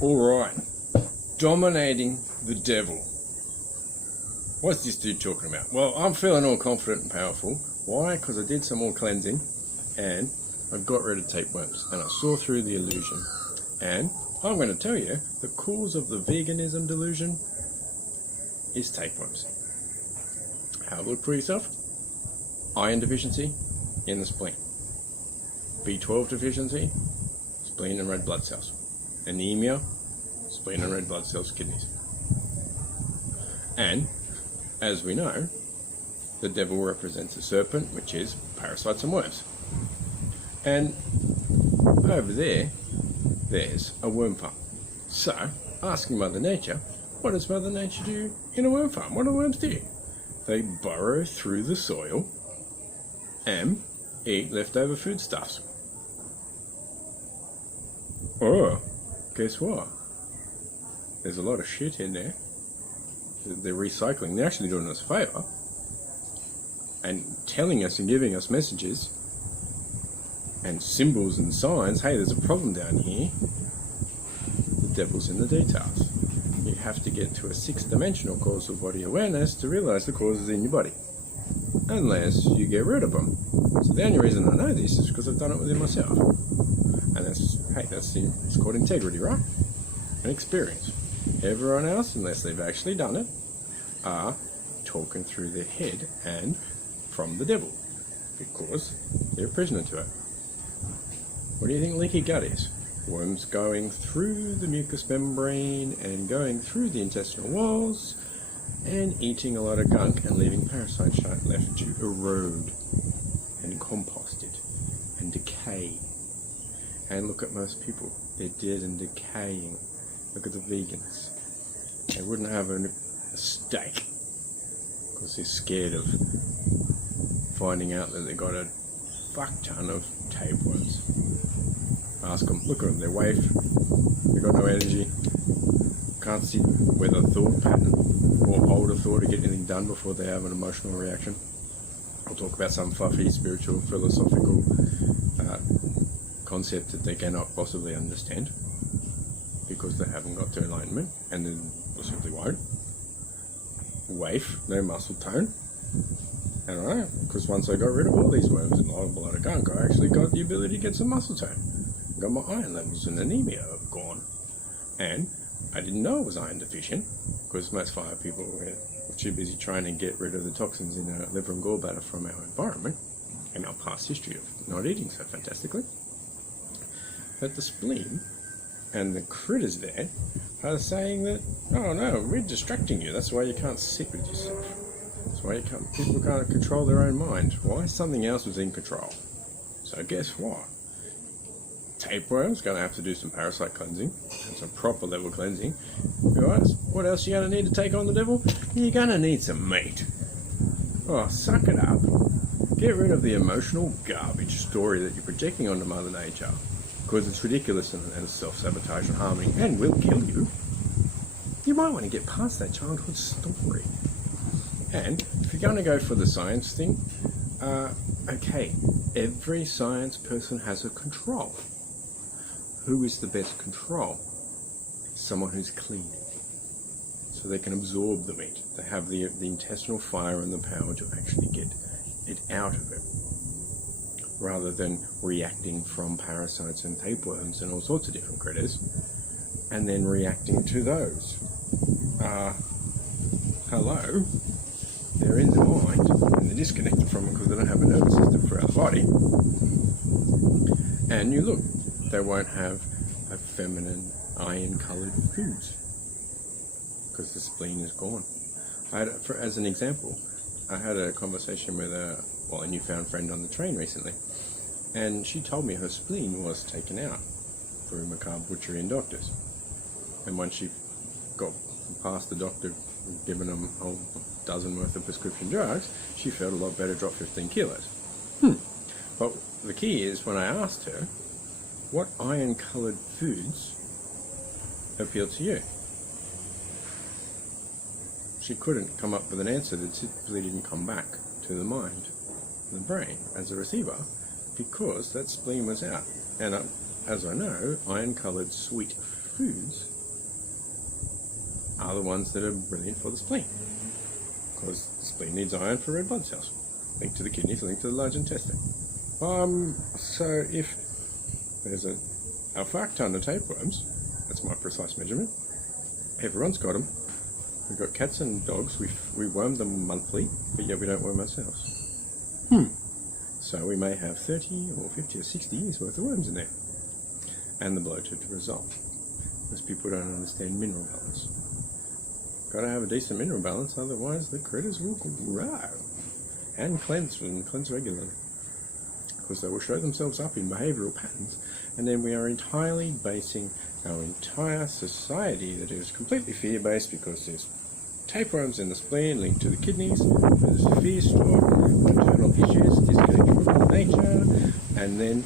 Alright, dominating the devil. What's this dude talking about? Well, I'm feeling all confident and powerful. Why? Because I did some more cleansing and I got rid of tapeworms and I saw through the illusion. And I'm going to tell you, the cause of the veganism delusion is tapeworms. Have a look for yourself. Iron deficiency in the spleen. B12 deficiency, spleen and red blood cells. Anemia, spleen and red blood cells, kidneys. And, as we know, the devil represents a serpent, which is parasites and worms. And over there, there's a worm farm. So, asking Mother Nature, what does Mother Nature do in a worm farm? What do worms do? They burrow through the soil and eat leftover foodstuffs. Oh, guess what? There's a lot of shit in there. They're recycling. They're actually doing us a favour and telling us and giving us messages and symbols and signs. Hey, there's a problem down here. The devil's in the details. You have to get to a sixth-dimensional causal body awareness to realise the causes in your body, unless you get rid of them. So the only reason I know this is because I've done it within myself. And it's called integrity, right? And experience. Everyone else, unless they've actually done it, are talking through their head and from the devil, because they're a prisoner to it. What do you think leaky gut is? Worms going through the mucous membrane and going through the intestinal walls and eating a lot of gunk and leaving parasites left to erode and composted and decay. And look at most people, they're dead and decaying. Look at the vegans. They wouldn't have a steak because they're scared of finding out that they got a fuck ton of tapeworms. Ask them, look at them, they're waif, they've got no energy, can't sit with a thought pattern or hold a thought to get anything done before they have an emotional reaction. I'll talk about some fluffy, spiritual, philosophical concept that they cannot possibly understand because they haven't got to enlightenment and then simply won't. Waif, no muscle tone. And I know, because once I got rid of all these worms and a lot of gunk, I actually got the ability to get some muscle tone. Got my iron levels and anemia gone. And I didn't know I was iron deficient because most fire people were too busy trying to get rid of the toxins in our liver and gallbladder from our environment and our past history of not eating so fantastically. But the spleen and the critters there are saying that, oh no, we're distracting you. That's why you can't sit with yourself. That's why people can't control their own mind. Why? Something else was in control. So guess what? Tapeworms going to have to do some parasite cleansing and some proper level cleansing. Guys, what else you going to need to take on the devil? You're going to need some meat. Oh, suck it up. Get rid of the emotional garbage story that you're projecting onto Mother Nature, because it's ridiculous and it's self-sabotage and harming and will kill you. You might want to get past that childhood story. And if you're going to go for the science thing, okay, every science person has a control. Who is the best control? Someone who's clean, so they can absorb the meat. They have the intestinal fire and the power to actually get it out of it, rather than reacting from parasites and tapeworms and all sorts of different critters, and then reacting to those. Hello, they're in the mind, and they're disconnected from it because they don't have a nervous system throughout the body. And you look, they won't have a feminine iron-coloured foods because the spleen is gone. As an example, I had a conversation with a newfound friend on the train recently, and she told me her spleen was taken out through macabre butchery and doctors. And once she got past the doctor, given them a whole dozen worth of prescription drugs, she felt a lot better, dropped 15 kilos. But the key is, when I asked her, what iron-coloured foods appeal to you? She couldn't come up with an answer that simply didn't come back to the mind, the brain, as a receiver, because that spleen was out. And as I know, iron-coloured sweet foods are the ones that are brilliant for the spleen, because the spleen needs iron for red blood cells, linked to the kidneys, linked to the large intestine. So if there's an fuck ton of tapeworms, that's my precise measurement, everyone's got them. We've got cats and dogs, we worm them monthly, but yet we don't worm ourselves. So we may have 30 or 50 or 60 years worth of worms in there. And the bloated result. Because people don't understand mineral balance. Got to have a decent mineral balance, otherwise the critters will grow. And cleanse regularly. Because they will show themselves up in behavioural patterns, and then we are entirely basing our entire society that is completely fear-based, because there's tapeworms in the spleen linked to the kidneys, there's fear stored, maternal issues, disconnection from nature, and then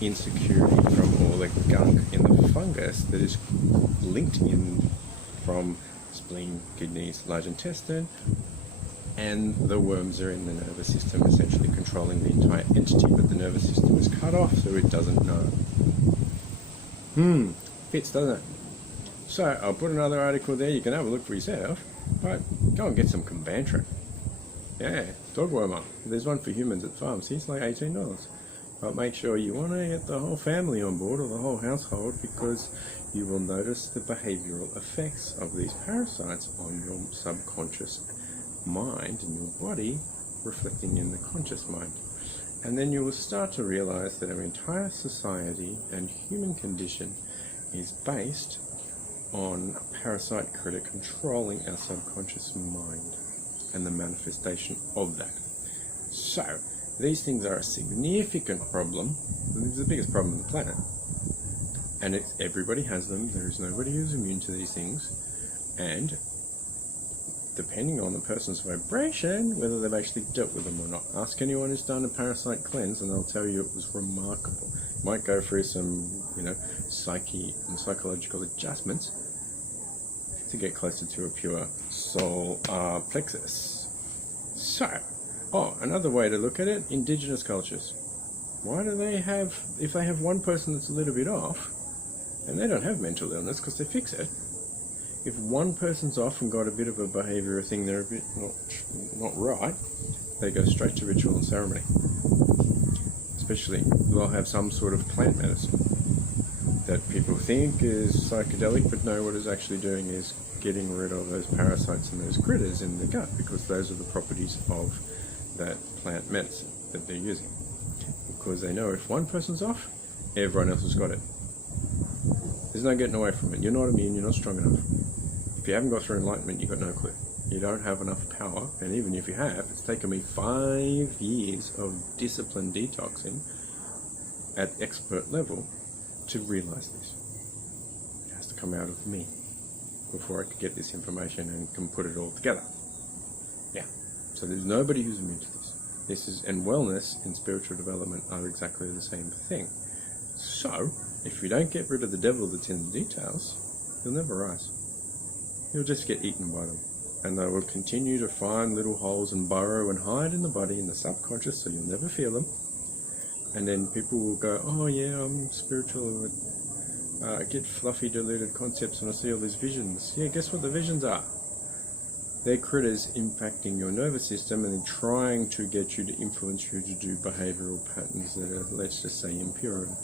insecurity from all the gunk in the fungus that is linked in from spleen, kidneys, large intestine, and the worms are in the nervous system, essentially controlling the entire entity, but the nervous system is cut off, so it doesn't know. Fits, doesn't it? So I'll put another article there, you can have a look for yourself, but go and get some Combantrin. Yeah, dog wormer. There's one for humans at pharmacy, it's like $18. But make sure you want to get the whole family on board, or the whole household, because you will notice the behavioural effects of these parasites on your subconscious mind and your body, reflecting in the conscious mind. And then you will start to realise that our entire society and human condition is based on a parasite critter controlling our subconscious mind and the manifestation of that. So, these things are a significant problem. It's the biggest problem on the planet. And everybody has them. There is nobody who's immune to these things. And depending on the person's vibration, whether they've actually dealt with them or not. Ask anyone who's done a parasite cleanse and they'll tell you it was remarkable. You might go through some, psyche and psychological adjustments to get closer to a pure soul plexus. So, another way to look at it, Indigenous cultures. Why do they have, if they have one person that's a little bit off, and they don't have mental illness because they fix it, if one person's off and got a bit of a behaviour thing they're a bit not right, they go straight to ritual and ceremony. Especially, they'll have some sort of plant medicine that people think is psychedelic, but no, what it's actually doing is getting rid of those parasites and those critters in the gut, because those are the properties of that plant medicine that they're using. Because they know if one person's off, everyone else has got it. There's no getting away from it. You're not immune, you're not strong enough. If you haven't got through enlightenment, you've got no clue. You don't have enough power, and even if you have, it's taken me 5 years of disciplined detoxing at expert level to realise this. It has to come out of me before I could get this information and can put it all together. Yeah. So there's nobody who's immune to this. And wellness and spiritual development are exactly the same thing. So, if you don't get rid of the devil that's in the details, you'll never rise. You'll just get eaten by them. And they will continue to find little holes and burrow and hide in the body, in the subconscious, so you'll never feel them. And then people will go, oh yeah, I'm spiritual, I get fluffy, diluted concepts and I see all these visions. Yeah, guess what the visions are? They're critters impacting your nervous system and then trying to get you to influence you to do behavioural patterns that are, let's just say, impure and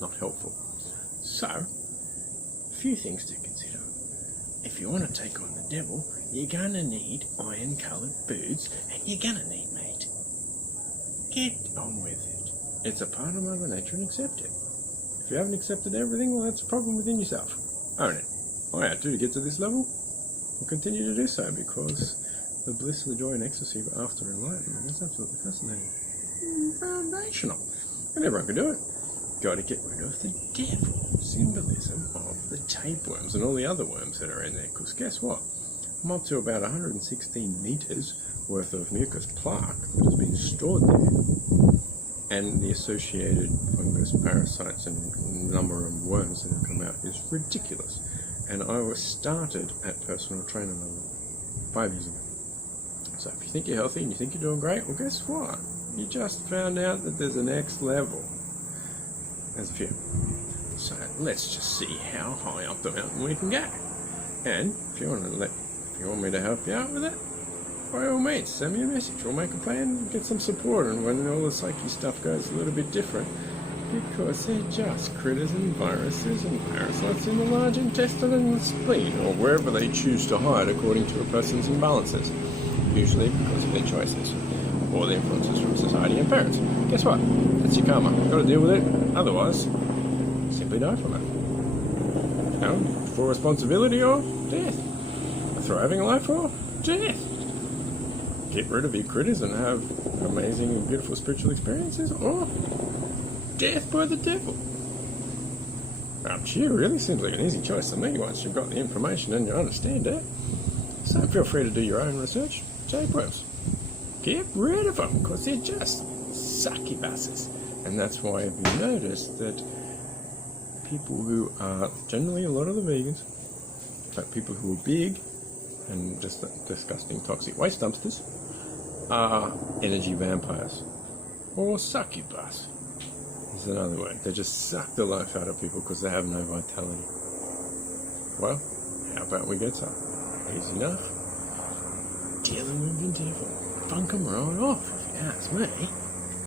not helpful. So, a few things to consider. If you want to take on the devil, you're going to need iron-coloured boots and you're going to need meat. Get on with it. It's a part of Mother Nature, and accept it. If you haven't accepted everything, well, that's a problem within yourself. Own it. All I have to do to get to this level, will continue to do so, because the bliss, the joy and ecstasy after enlightenment is absolutely fascinating. Foundational. And everyone can do it. Got to get rid of the devil, symbolism of the tapeworms and all the other worms that are in there, because guess what? I'm up to about 116 metres worth of mucus plaque that has been stored there, and the associated fungus, parasites and number of worms that have come out is ridiculous. And I was started at personal trainer level 5 years ago. So if you think you're healthy and you think you're doing great, well, guess what? You just found out that there's a next level. There's a few. So let's just see how high up the mountain we can go. And if you want me to help you out with it, by all means, send me a message. We'll make a plan, get some support, and when all the psyche stuff goes a little bit different, because they're just critters and viruses and parasites in the large intestine and the spleen, or wherever they choose to hide according to a person's imbalances, usually because of their choices, or the influences from society and parents. Guess what? That's your karma. You've got to deal with it, otherwise, simply die from it. You know, full responsibility or death. A thriving life or death. Get rid of your critters and have amazing and beautiful spiritual experiences, or death by the devil. Gee, really seems like an easy choice to me once you've got the information and you understand it. So feel free to do your own research. Tapeworms. Get rid of them, because they're just succubusses. And that's why I've noticed that people who are generally a lot of the vegans, but people who are big and just disgusting toxic waste dumpsters, are energy vampires or succubus is another word. They just suck the life out of people because they have no vitality. Well, how about we get some? Easy enough. Dealing with the devil. Funk 'em right off, if you ask me.